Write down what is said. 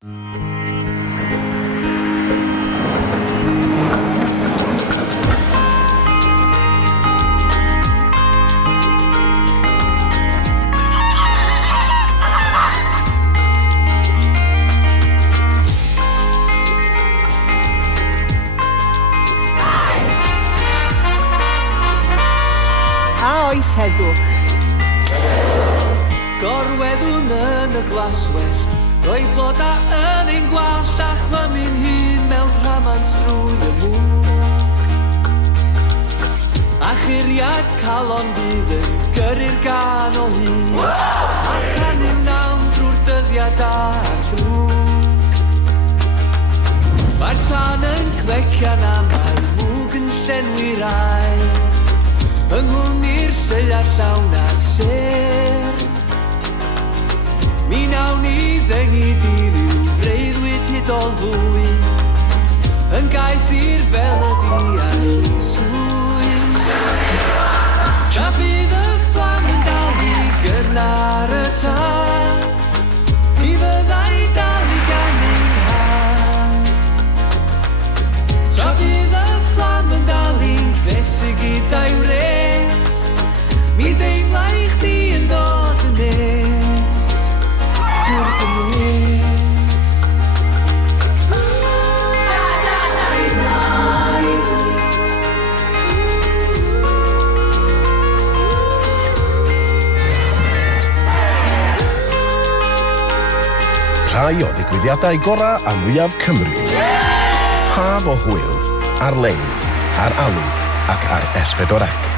A oes heddwch. Gorweddwn yn y glaswellt, rhoi bloda yn ein gwallt a chlymu'n hun mewn rhamans drwy y mwg. A churiad calon fydd yn gyrru'r gan o hyd, a chanu'n nawn drwy'r dyddiad a'r drwg. Mae'r tan yn clecian a mae'r mwg yn llenwi rai, ynghlwm i'r lleia llawn a'r ser. Mi nawn ni ddengu di ryw freuddwyd hudol fwy, yn gais i'r felodi a'r swy'n. Tra bydd y fflam yn dal i gynnar y tân, mi fyddai dal i gannu'n han. Tra bydd y fflam yn dal i'n gnesu gyda'i wres, mi deimla i chdi yn dod yn nes. Ti'r gymryd. Rhai o ddigwyddiadau gorau a mwyaf Cymru. Haf o hwyl, ar-lein, ar alw ac ar S4C.